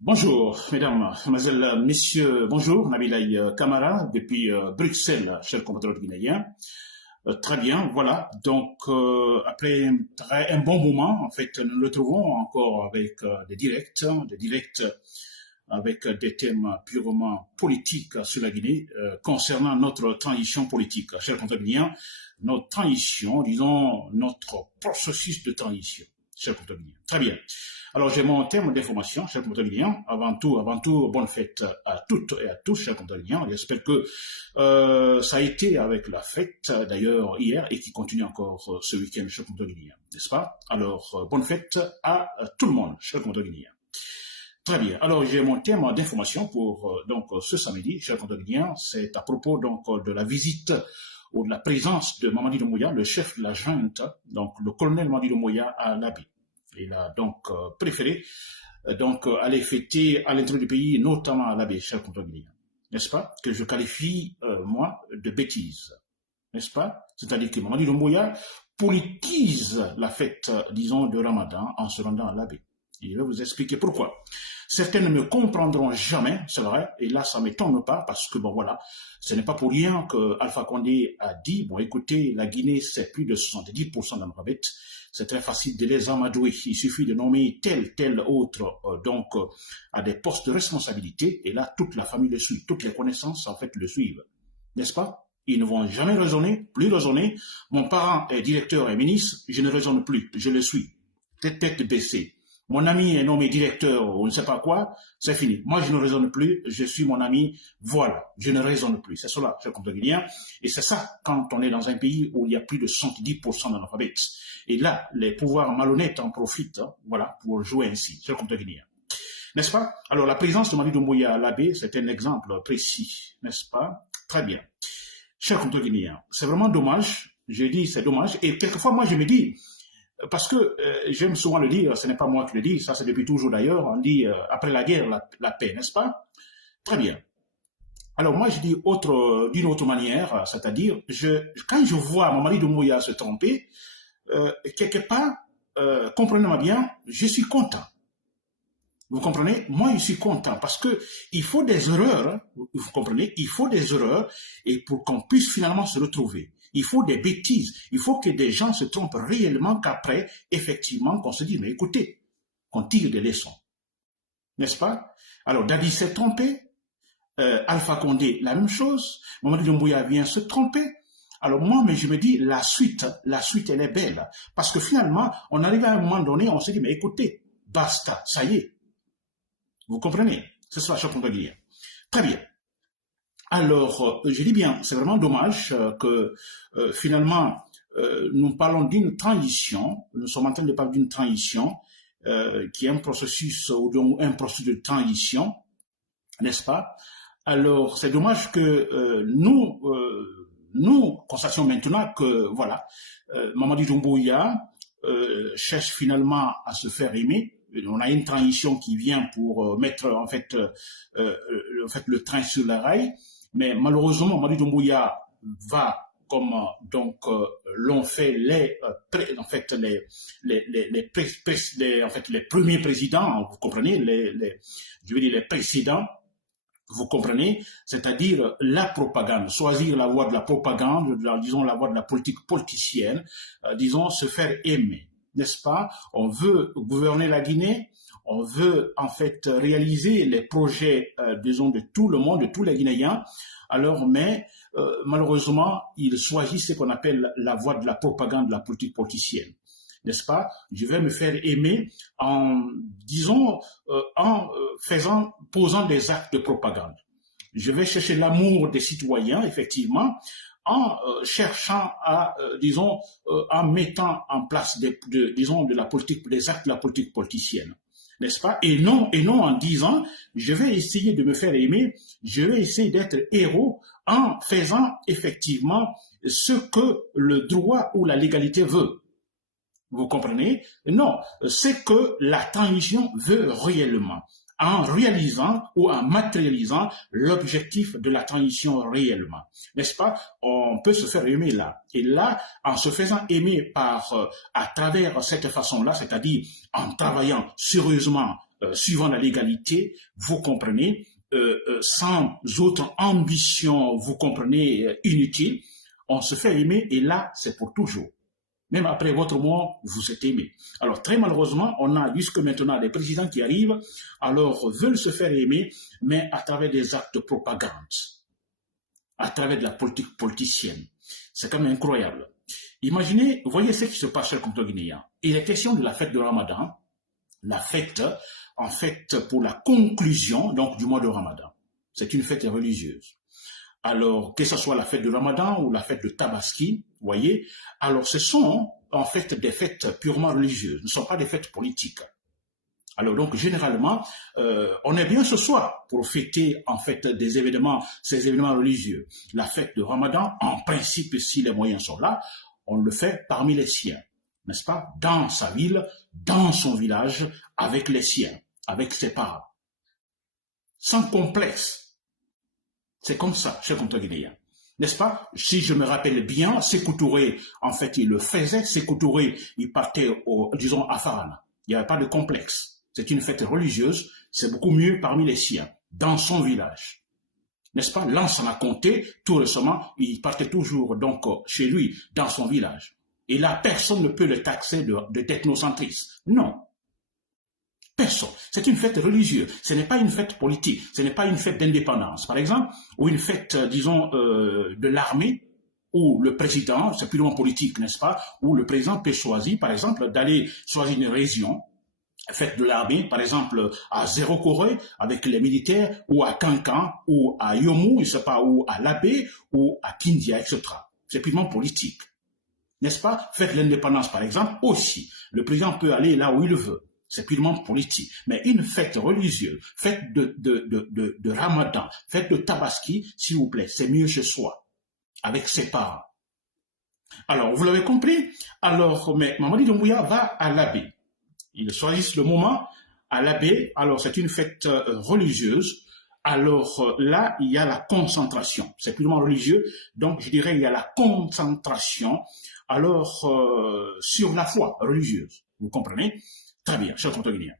Bonjour, mesdames, mademoiselles, messieurs, bonjour, Nabilaï Kamara, depuis Bruxelles, cher compatriote guinéen. Très bien, voilà. Donc, après un bon moment, en fait, nous nous retrouvons encore avec des directs avec des thèmes purement politiques sur la Guinée concernant notre transition politique. Cher compatriote guinéen, notre transition, disons, notre processus de transition. Cher compatriote guinéen. Très bien. Alors, j'ai mon thème d'information, chers compatriotes. Avant tout, bonne fête à toutes et à tous, chers compatriotes. J'espère que ça a été avec la fête, d'ailleurs, hier, et qui continue encore ce week-end, chers compatriotes, n'est-ce pas? Alors, bonne fête à tout le monde, chers compatriotes. Très bien. Alors, j'ai mon thème d'information pour ce samedi, chers compatriotes. C'est à propos de la visite ou de la présence de Mamadi Doumbouya, le chef de la junte, donc le colonel Mamadi Doumbouya à l'Abi. Il a donc préféré aller fêter à l'intérieur du pays, notamment à l'Abbé, cher compatriotes, n'est-ce pas, que je qualifie, moi, de bêtise, n'est-ce pas? C'est-à-dire que Mamadi Doumbouya politise la fête, disons, de Ramadan en se rendant à l'Abbé. Et je vais vous expliquer pourquoi. Certains ne me comprendront jamais, c'est vrai, et là, ça ne m'étonne pas, parce que, bon, voilà, ce n'est pas pour rien que Alpha Condé a dit, bon, écoutez, la Guinée, c'est plus de 70% d'analphabètes, c'est très facile de les amadouer, il suffit de nommer tel autre, à des postes de responsabilité, et là, toute la famille le suit, toutes les connaissances, en fait, le suivent, n'est-ce pas? Ils ne vont jamais raisonner, plus raisonner. Mon parent est directeur et ministre, je ne raisonne plus, je le suis, tête baissée. Mon ami est nommé directeur ou on ne sait pas quoi, c'est fini. Moi, je ne raisonne plus, je suis mon ami, voilà, je ne raisonne plus. C'est cela, cher compatriote guinéen. Et c'est ça quand on est dans un pays où il y a plus de 70% d'analphabètes. Et là, les pouvoirs malhonnêtes en profitent, voilà, pour jouer ainsi, cher compatriote guinéen. N'est-ce pas? Alors, la présence de Mamadi Doumbouya à l'abbé, c'est un exemple précis, n'est-ce pas? Très bien. Cher compatriote guinéen, c'est vraiment dommage, je dis c'est dommage, et quelquefois, moi, je me dis, parce que j'aime souvent le dire, ce n'est pas moi qui le dis, ça c'est depuis toujours d'ailleurs, on dit après la guerre, la paix, n'est-ce pas? Très bien. Alors moi je dis d'une autre manière, c'est-à-dire, quand je vois Mamadi Doumbouya se tromper, quelque part, comprenez-moi bien, je suis content. Vous comprenez? Moi, je suis content parce que il faut des erreurs, hein, vous comprenez? Il faut des erreurs et pour qu'on puisse finalement se retrouver. Il faut des bêtises. Il faut que des gens se trompent réellement qu'après, effectivement, qu'on se dise, mais écoutez, qu'on tire des leçons. N'est-ce pas? Alors, Dadi s'est trompé. Alpha Condé, la même chose. Mamadi Doumbouya vient se tromper. Alors moi, mais je me dis, la suite, elle est belle. Parce que finalement, on arrive à un moment donné, on se dit, mais écoutez, basta, ça y est. Vous comprenez? C'est ça, cher compatriote. Très bien. Alors, je dis bien, c'est vraiment dommage que finalement, nous parlons d'une transition, nous sommes en train de parler d'une transition qui est un processus ou un processus de transition, n'est-ce pas? Alors, c'est dommage que nous constations maintenant que, voilà, Mamadi Doumbouya cherche finalement à se faire aimer. On a une transition qui vient pour mettre le train sur la rail, mais malheureusement Mamadi Doumbouya va comme l'ont fait les premiers présidents, vous comprenez, je veux dire les précédents, vous comprenez, c'est-à-dire la propagande, choisir la voie de la propagande, disons la voie de la politique politicienne, disons se faire aimer. N'est-ce pas? On veut gouverner la Guinée, on veut en fait réaliser les projets, disons, de tout le monde, de tous les Guinéens. Alors, mais malheureusement, ils choisissent ce qu'on appelle la voie de la propagande, de la politique politicienne. N'est-ce pas? Je vais me faire aimer en, disons, posant des actes de propagande. Je vais chercher l'amour des citoyens, effectivement, en cherchant à, disons, en mettant en place disons, de la politique, des actes de la politique politicienne, n'est-ce pas? Et non en disant, je vais essayer de me faire aimer, je vais essayer d'être héros en faisant effectivement ce que le droit ou la légalité veut. Vous comprenez? Non, c'est que la transition veut réellement, en réalisant ou en matérialisant l'objectif de la transition réellement. N'est-ce pas? On peut se faire aimer là. Et là, en se faisant aimer à travers cette façon-là, c'est-à-dire en travaillant sérieusement suivant la légalité, vous comprenez, sans autre ambition, vous comprenez, inutile, on se fait aimer et là, c'est pour toujours. Même après votre mort, vous êtes aimé. Alors, très malheureusement, on a jusque maintenant des présidents qui arrivent, alors veulent se faire aimer, mais à travers des actes de propagande, à travers de la politique politicienne. C'est quand même incroyable. Imaginez, voyez ce qui se passe sur le continent guinéen. Il est question de la fête de Ramadan, la fête, en fait, pour la conclusion donc du mois de Ramadan. C'est une fête religieuse. Alors, que ce soit la fête de Ramadan ou la fête de Tabaski, vous voyez, alors ce sont en fait des fêtes purement religieuses, ne sont pas des fêtes politiques. Alors donc, généralement, on est bien ce soir pour fêter en fait des événements, ces événements religieux. La fête de Ramadan, en principe, si les moyens sont là, on le fait parmi les siens, n'est-ce pas? Dans sa ville, dans son village, avec les siens, avec ses parents. Sans complexe. C'est comme ça, chez le guinéen. N'est-ce pas? Si je me rappelle bien, Sékou Touré, en fait, il le faisait. Sékou Touré, il partait, disons, à Farana. Il n'y avait pas de complexe. C'est une fête religieuse. C'est beaucoup mieux parmi les siens, dans son village. N'est-ce pas? Lansana Conté, tout récemment, il partait toujours donc chez lui, dans son village. Et là, personne ne peut le taxer de technocentrisme. Non. Personne. C'est une fête religieuse. Ce n'est pas une fête politique. Ce n'est pas une fête d'indépendance, par exemple, ou une fête, disons, de l'armée, où le président, c'est purement politique, n'est-ce pas, où le président peut choisir, par exemple, d'aller choisir une région, fête de l'armée, par exemple, à Zéro Corée, avec les militaires, ou à Kankan, ou à Yomu, je ne sais pas, ou à Labé, ou à Kindia, etc. C'est purement politique. N'est-ce pas? Fête de l'indépendance, par exemple, aussi. Le président peut aller là où il veut. C'est purement politique. Mais une fête religieuse, fête de Ramadan, fête de Tabaski, s'il vous plaît, c'est mieux chez soi, avec ses parents. Alors, vous l'avez compris? Alors, mais Mamadi Doumbouya va à l'abbé. Ils choisissent le moment à l'abbé. Alors, c'est une fête religieuse. Alors là, il y a la concentration. C'est purement religieux. Donc, je dirais, il y a la concentration. Alors, sur la foi religieuse. Vous comprenez? Très bien, cher Guinéen.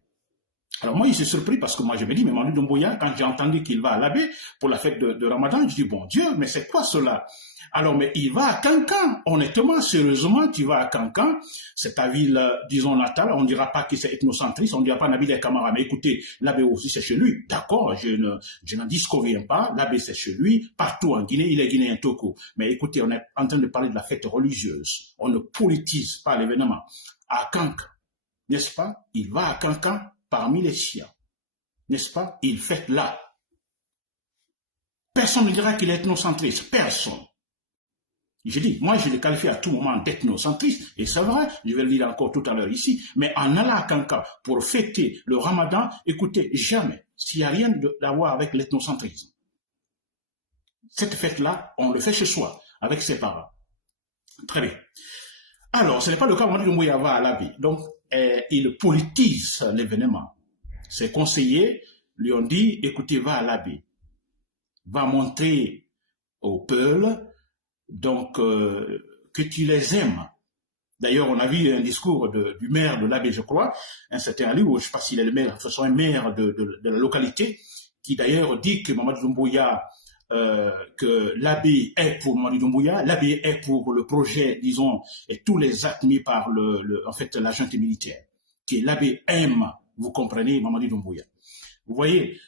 Alors moi, il s'est surpris parce que moi, je me dis, mais Manu Doumbouya, quand j'ai entendu qu'il va à l'abbé pour la fête de Ramadan, je dis, bon Dieu, mais c'est quoi cela? Alors, mais il va à Kankan. Honnêtement, sérieusement, tu vas à Kankan. C'est ta ville, disons, natale. On ne dira pas que c'est ethnocentriste. On ne dira pas Nabil et Camara. Mais écoutez, l'abbé aussi, c'est chez lui. D'accord, je n'en disconviens pas. L'abbé, c'est chez lui. Partout en Guinée, il est guinéen Toko. Mais écoutez, on est en train de parler de la fête religieuse. On ne politise pas l'événement. À Kankan, n'est-ce pas? Il va à Kankan parmi les siens. N'est-ce pas? Il fête là. Personne ne dira qu'il est ethnocentriste. Personne. Je dis, moi je le qualifie à tout moment d'ethnocentriste, et c'est vrai, je vais le dire encore tout à l'heure ici, mais en allant à Kankan pour fêter le Ramadan, écoutez, jamais, s'il n'y a rien à voir avec l'ethnocentrisme. Cette fête-là, on le fait chez soi, avec ses parents. Très bien. Alors, ce n'est pas le cas où Mamadi Doumbouya va à l'abbé. Donc, il politise l'événement. Ses conseillers lui ont dit, écoutez, va à l'abbé. Va montrer au peuple, donc, que tu les aimes. D'ailleurs, on a vu un discours du maire de l'abbé, je crois, un certain Ali, ou je ne sais pas s'il est le maire, ce soit un maire de la localité, qui d'ailleurs dit que Mamadi Doumbouya, que l'abbé est pour Mamadi Doumbouya, l'abbé est pour le projet, disons, et tous les actes mis par en fait, la junte militaire. Que l'abbé aime, vous comprenez, Mamadi Doumbouya. Vous voyez,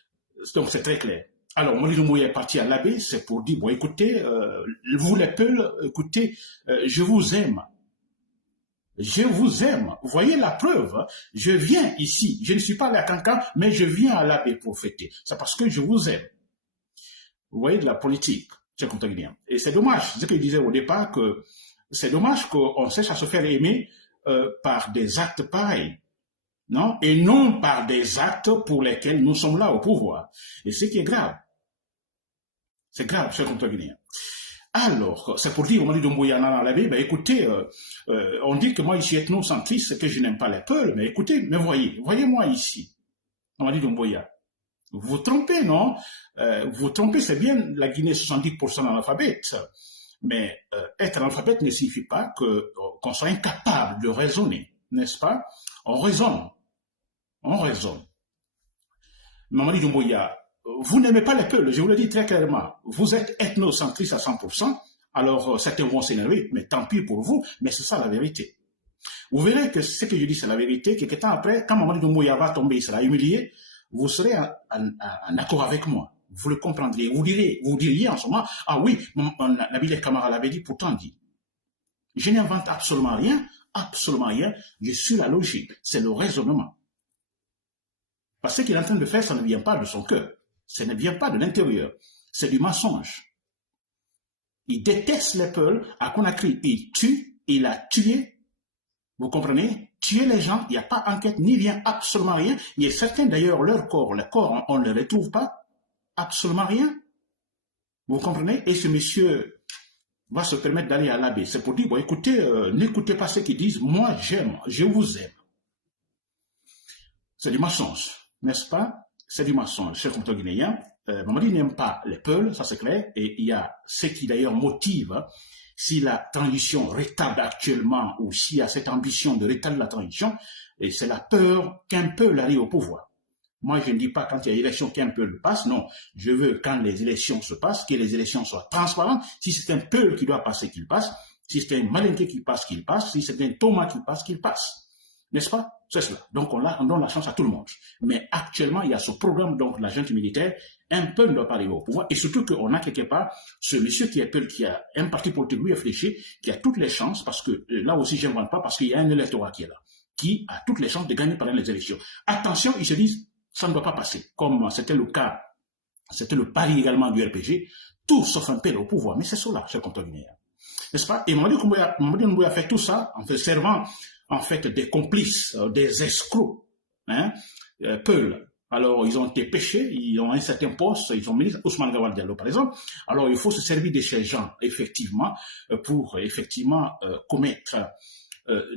donc c'est très clair. Alors, Mamadi Doumbouya est parti à l'abbé, c'est pour dire, bon, écoutez, vous les peuls, écoutez, je vous aime. Je vous aime. Vous voyez la preuve. Hein? Je viens ici. Je ne suis pas allé à Kankan, mais je viens à l'abbé pour fêter. C'est parce que je vous aime. Vous voyez de la politique, c'est comme ça. Et c'est dommage, c'est ce qu'il disait au départ, que c'est dommage qu'on cherche à se faire aimer par des actes pareils. Non? Et non par des actes pour lesquels nous sommes là au pouvoir. Et ce qui est grave. C'est grave, c'est comme ça. Alors, c'est pour dire, on dit Doumbouya à l'abbé, ben écoutez, on dit que moi, ici, ethnocentriste, que je n'aime pas les peuples, mais écoutez, mais voyez-moi ici. On m'a dit Doumbouya. Vous vous trompez, non? Vous vous trompez, c'est bien, la Guinée est 70% analphabète. Mais être analphabète ne signifie pas qu'on soit incapable de raisonner, n'est-ce pas? On raisonne. On raisonne. Mamadi Doumbouya, vous n'aimez pas les peuples, je vous le dis très clairement. Vous êtes ethnocentriste à 100%, alors certains vont s'énerver, mais tant pis pour vous, mais c'est ça la vérité. Vous verrez que ce que je dis, c'est la vérité. Quelques temps après, quand Mamadi Doumbouya va tomber, il sera humilié, vous serez en accord avec moi. Vous le comprendriez. Vous diriez en ce moment, ah oui, Nabil Kamara l'avait dit, pourtant dit. Je n'invente absolument rien, je suis la logique, c'est le raisonnement. Parce que ce qu'il est en train de faire, ça ne vient pas de son cœur, ça ne vient pas de l'intérieur, c'est du mensonge. Il déteste les peuples, à Conakry, il tue, il a tué, vous comprenez? Tuer les gens, il n'y a pas enquête, ni rien, absolument rien. Il y a certains d'ailleurs, leur corps, les corps, on ne les retrouve pas, absolument rien. Vous comprenez? Et ce monsieur va se permettre d'aller à l'abbé. C'est pour dire, bon, écoutez, n'écoutez pas ceux qui disent, moi j'aime, je vous aime. C'est du mensonge, n'est-ce pas? C'est du mensonge, cher compteur guinéen. Mamadi n'aime pas les peuples, ça c'est clair, et il y a ce qui d'ailleurs motive, si la transition retarde actuellement, ou s'il y a cette ambition de retarder la transition, et c'est la peur qu'un peuple arrive au pouvoir. Moi, je ne dis pas quand il y a élection qu'un peuple passe, non. Je veux quand les élections se passent, que les élections soient transparentes. Si c'est un peuple qui doit passer, qu'il passe. Si c'est un Malinké qui passe, qu'il passe. Si c'est un Thomas qui passe, qu'il passe. N'est-ce pas? C'est cela. Donc, on donne la chance à tout le monde. Mais actuellement, il y a ce programme, donc, de la junte militaire. Un peuple ne doit pas arriver au pouvoir. Et surtout qu'on a quelque part ce monsieur qui a un parti politique lui réfléchi, qui a toutes les chances, parce que là aussi, je n'invente pas, parce qu'il y a un électorat qui est là, qui a toutes les chances de gagner pendant les élections. Attention, ils se disent, ça ne doit pas passer. Comme c'était le cas, c'était le pari également du RPG, tout sauf un père au pouvoir. Mais c'est cela, cher compteur guinéen. N'est-ce pas? Et Mamadi Doumbouya a fait tout ça en se servant, en fait, des complices, des escrocs, hein, Peul. Alors, ils ont été pêchés, ils ont un certain poste, ils ont mis Ousmane Gawal Diallo, par exemple. Alors, il faut se servir de ces gens, effectivement, pour, effectivement, commettre,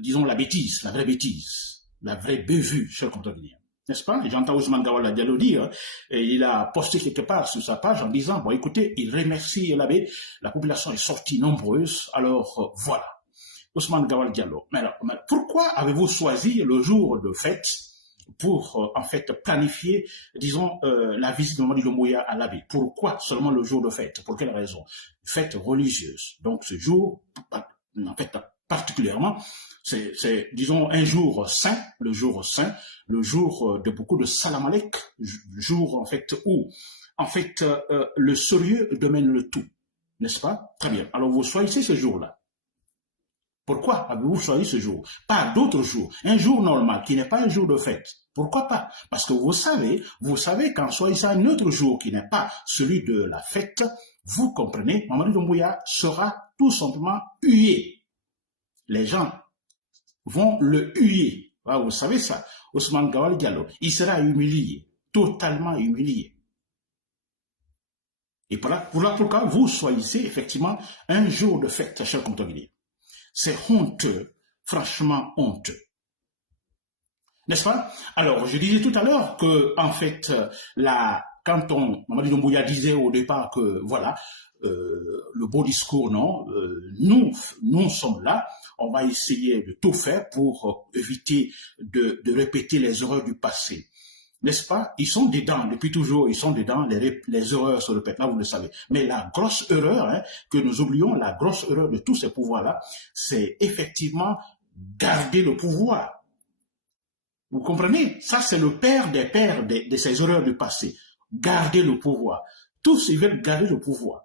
disons, la bêtise, la vraie bévue, cher compteur guinéen. N'est-ce pas? J'entends Ousmane Gawal Diallo dire, et il a posté quelque part sur sa page en disant, bon, écoutez, il remercie l'abbé, la population est sortie nombreuse, alors voilà. Ousmane Gawal Diallo. Mais alors, pourquoi avez-vous choisi le jour de fête pour, en fait, planifier, disons, la visite de Mamadi Doumbouya à l'abbé? Pourquoi seulement le jour de fête? Pour quelle raison? Fête religieuse. Donc, ce jour, en fait, particulièrement, c'est, disons, un jour saint, le jour de beaucoup de salam alek, jour, en fait, où, en fait, le sérieux domine le tout. N'est-ce pas? Très bien. Alors, vous choisissez ce jour-là. Pourquoi avez-vous choisi ce jour? Pas d'autre jour. Un jour normal qui n'est pas un jour de fête. Pourquoi pas? Parce que vous savez qu'en choisissant un autre jour qui n'est pas celui de la fête, vous comprenez, Mamadi Doumbouya sera tout simplement hué. Les gens vont le huer. Ah, vous savez ça. Ousmane Gawal Diallo, il sera humilié, totalement humilié. Et pourquoi vous choisissez effectivement un jour de fête, cher compteur guinéen. C'est honteux, franchement honteux. N'est-ce pas? Alors, je disais tout à l'heure que, en fait, quand Mamadi Doumbouya disait au départ que, voilà, le beau discours, non, nous sommes là, on va essayer de tout faire pour éviter de répéter les erreurs du passé. N'est-ce pas? Ils sont dedans, depuis toujours, ils sont dedans, les erreurs se répètent, là vous le savez. Mais la grosse erreur, hein, que nous oublions, la grosse erreur de tous ces pouvoirs-là, c'est effectivement garder le pouvoir. Vous comprenez? Ça, c'est le père des pères de ces erreurs du passé. Garder le pouvoir. Tous, ils veulent garder le pouvoir.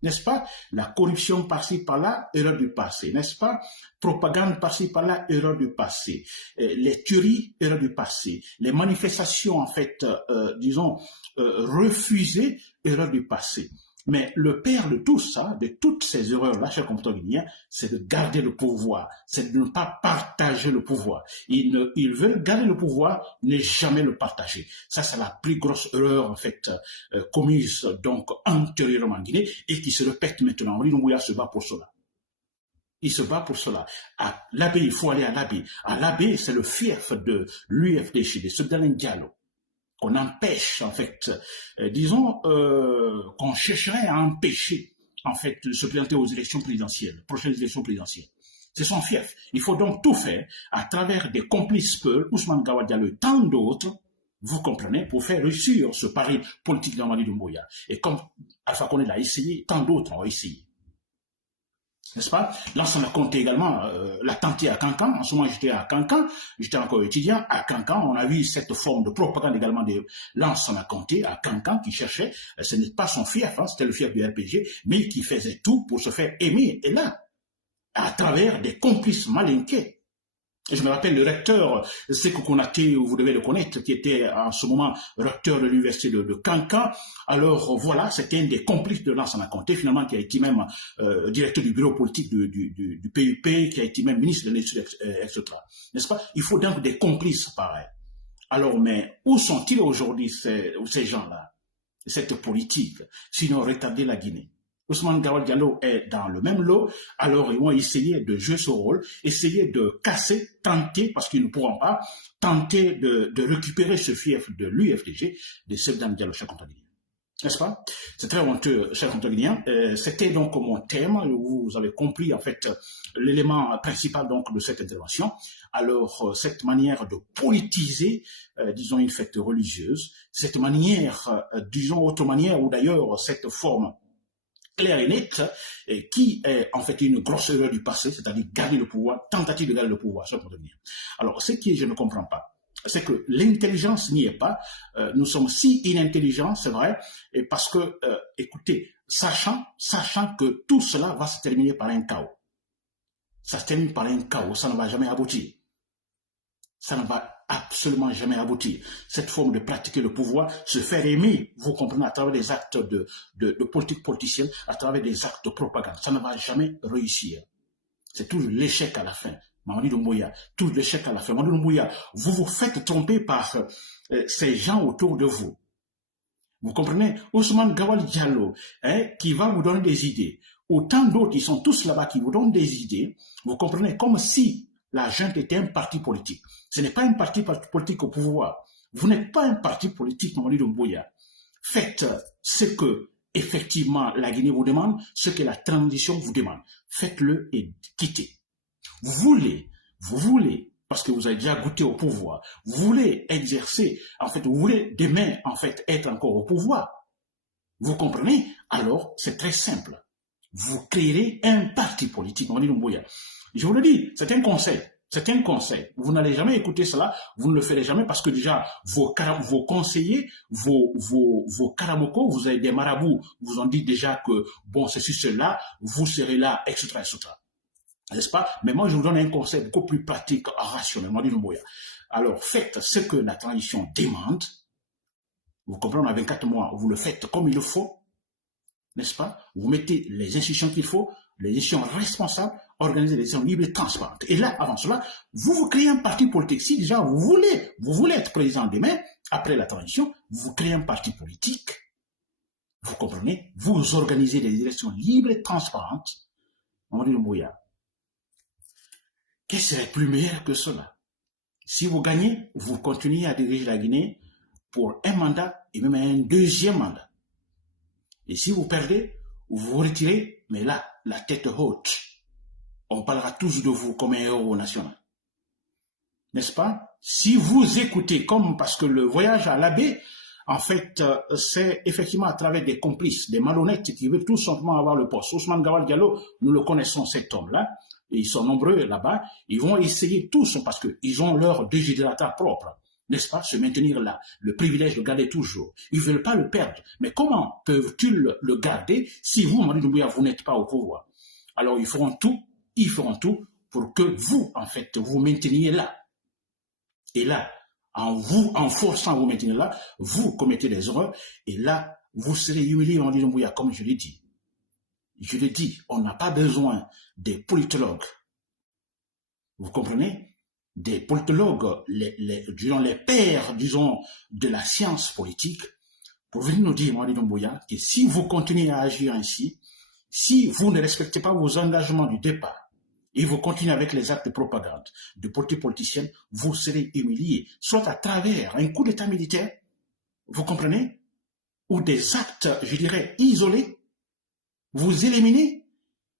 N'est-ce pas? La corruption par-ci par-là, erreur du passé, n'est-ce pas? Propagande par-ci par-là, erreur du passé. Les tueries, erreur du passé. Les manifestations, en fait, disons, refusées, erreur du passé. Mais le père de tout ça, de toutes ces erreurs-là, cher compteur guinéen, c'est de garder le pouvoir, c'est de ne pas partager le pouvoir. Ils veulent garder le pouvoir, ne jamais le partager. Ça, c'est la plus grosse erreur, en fait, commise, donc, antérieurement en Guinée, et qui se répète maintenant. Mamadi Doumbouya se bat pour cela. Il se bat pour cela. À l'abbé, il faut aller à l'abbé. À l'abbé, c'est le fief de l'UFDG, de Soudan Diallo, qu'on empêche, en fait, disons, qu'on chercherait à empêcher, en fait, de se présenter aux élections présidentielles, prochaines élections présidentielles. C'est son fief. Il faut donc tout faire à travers des complices Peul, Ousmane Gawal Diallo et tant d'autres, Vous comprenez, pour faire réussir ce pari politique de Mamadi Doumbouya. Et comme Alpha Condé l'a essayé, tant d'autres ont essayé. N'est-ce pas? Lansana Conté également l'a tenté à Cancan. En ce moment, j'étais à Cancan, j'étais encore étudiant. À Cancan, on a vu cette forme de propagande également de Lansana Conté à Cancan qui cherchait, ce n'est pas son fief, hein, c'était le fief du RPG, mais qui faisait tout pour se faire aimer. Et là, à travers des complices malinqués. Je me rappelle le recteur, Sékou Konaté, vous devez le connaître, qui était en ce moment recteur de l'université de Cancan. Alors voilà, c'était un des complices de Lansana Conté, finalement, qui a été même directeur du bureau politique du PUP, qui a été même ministre de l'Industrie, etc. N'est-ce pas? Il faut donc des complices pareils. Alors, mais où sont-ils aujourd'hui, ces gens-là, cette politique, sinon retarder la Guinée? Ousmane Gawal Diallo est dans le même lot, alors ils vont essayer de jouer ce rôle, essayer de casser, tenter, parce qu'ils ne pourront pas, tenter de récupérer ce fief de l'UFDG, de Sebdam Diallo, cher Contaguinien. N'est-ce pas? C'est très honteux, cher Contaguinien. C'était donc mon thème, vous avez compris en fait l'élément principal donc de cette intervention. Alors, cette manière de politiser, disons, une fête religieuse, cette manière, disons, autre manière, ou d'ailleurs cette forme clair et net, qui est en fait une grosse erreur du passé, c'est-à-dire garder le pouvoir, tentative de garder le pouvoir, ça pour devenir. Alors, ce que je ne comprends pas, c'est que l'intelligence n'y est pas. Nous sommes si inintelligents, c'est vrai, et parce que, écoutez, sachant que tout cela va se terminer par un chaos. Ça se termine par un chaos, ça ne va jamais aboutir. Ça ne va absolument jamais aboutir. Cette forme de pratiquer le pouvoir, se faire aimer, vous comprenez, à travers des actes de politique politicienne, à travers des actes de propagande, ça ne va jamais réussir. C'est toujours l'échec à la fin. Mamadi Doumbouya, tout l'échec à la fin. Mamadi Doumbouya, vous vous faites tromper par ces gens autour de vous. Vous comprenez? Ousmane Gawal Diallo, qui va vous donner des idées. Autant d'autres, ils sont tous là-bas qui vous donnent des idées. Vous comprenez? Comme si la junte était un parti politique. Ce n'est pas un parti politique au pouvoir. Vous n'êtes pas un parti politique, Mamadi Doumbouya. Faites ce que, effectivement, la Guinée vous demande, ce que la transition vous demande. Faites-le et quittez. Vous voulez, parce que vous avez déjà goûté au pouvoir, vous voulez exercer, en fait, vous voulez demain, en fait, être encore au pouvoir. Vous comprenez? Alors, c'est très simple. Vous créerez un parti politique, Mamadi Doumbouya. Je vous le dis, c'est un conseil. C'est un conseil. Vous n'allez jamais écouter cela, vous ne le ferez jamais parce que déjà, vos conseillers, vos karamoko, vous avez des marabouts, vous ont dit déjà que, bon, c'est sur cela, vous serez là, etc., etc. N'est-ce pas? Mais moi, je vous donne un conseil beaucoup plus pratique, rationnel, Mamadi Doumbouya. Alors, faites ce que la transition demande. Vous comprenez, on a 24 mois, vous le faites comme il le faut. N'est-ce pas? Vous mettez les institutions qu'il faut, les institutions responsables, organiser des élections libres et transparentes. Et là, avant cela, vous créez un parti politique. Si déjà vous voulez être président demain, après la transition, vous créez un parti politique. Vous comprenez? Vous organisez des élections libres et transparentes. Mamadi Doumbouya. Qu'est-ce qui serait plus meilleur que cela? Si vous gagnez, vous continuez à diriger la Guinée pour un mandat et même un deuxième mandat. Et si vous perdez, vous vous retirez, mais là, la tête haute. On parlera tous de vous comme un héros national. N'est-ce pas? Si vous écoutez, comme parce que le voyage à l'abbé, en fait, c'est effectivement à travers des complices, des malhonnêtes qui veulent tout simplement avoir le poste. Ousmane Gawal Diallo, nous le connaissons, cet homme-là, et ils sont nombreux là-bas, ils vont essayer tous, parce qu'ils ont leur désidératat propre, n'est-ce pas, se maintenir là, le privilège de garder toujours. Ils ne veulent pas le perdre. Mais comment peuvent-ils le garder si vous, Mamadi Doumbouya, vous n'êtes pas au pouvoir? Alors ils feront tout pour que vous, en fait, vous mainteniez là. Et là, en forçant vous maintenir là, vous commettez des erreurs, et là, vous serez humilié, Mamadi Doumbouya, comme je l'ai dit. Je l'ai dit, on n'a pas besoin des politologues. Vous comprenez? Des politologues, disons, les pères, disons, de la science politique, pour venir nous dire, Mamadi Doumbouya, que si vous continuez à agir ainsi, si vous ne respectez pas vos engagements du départ, et vous continuez avec les actes de propagande, de politique politicienne, vous serez humilié, soit à travers un coup d'état militaire, vous comprenez, ou des actes, je dirais, isolés, vous éliminez,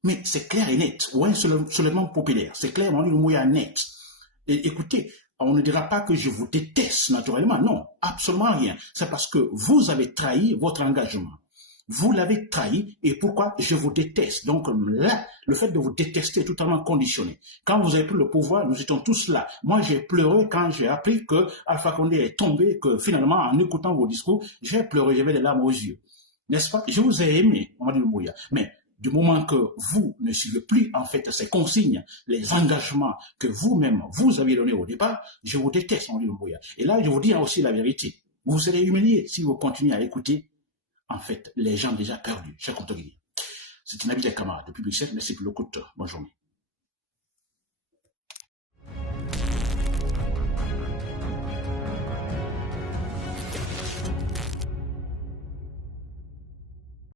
mais c'est clair et net, ou un soulèvement populaire, c'est clair, Mamadi Doumbouya net. Et écoutez, On ne dira pas que je vous déteste naturellement, non, absolument rien. C'est parce que vous avez trahi votre engagement. Vous l'avez trahi et pourquoi je vous déteste. Donc là, le fait de vous détester est totalement conditionné. Quand vous avez pris le pouvoir, nous étions tous là. Moi, j'ai pleuré quand j'ai appris que Alpha Condé est tombé, que finalement, en écoutant vos discours, j'ai pleuré, j'avais des larmes aux yeux. N'est-ce pas? Je vous ai aimé, Mamadou Doumbouya. Mais du moment que vous ne suivez plus, en fait, ces consignes, les engagements que vous-même, vous aviez donnés au départ, je vous déteste, Mamadou Doumbouya. Et là, je vous dis aussi la vérité. Vous serez humilié si vous continuez à écouter en fait, les gens déjà perdus. Chers compatriotes, c'est Nabil Kamara depuis Bruxelles. Merci pour l'écoute. Bonne journée.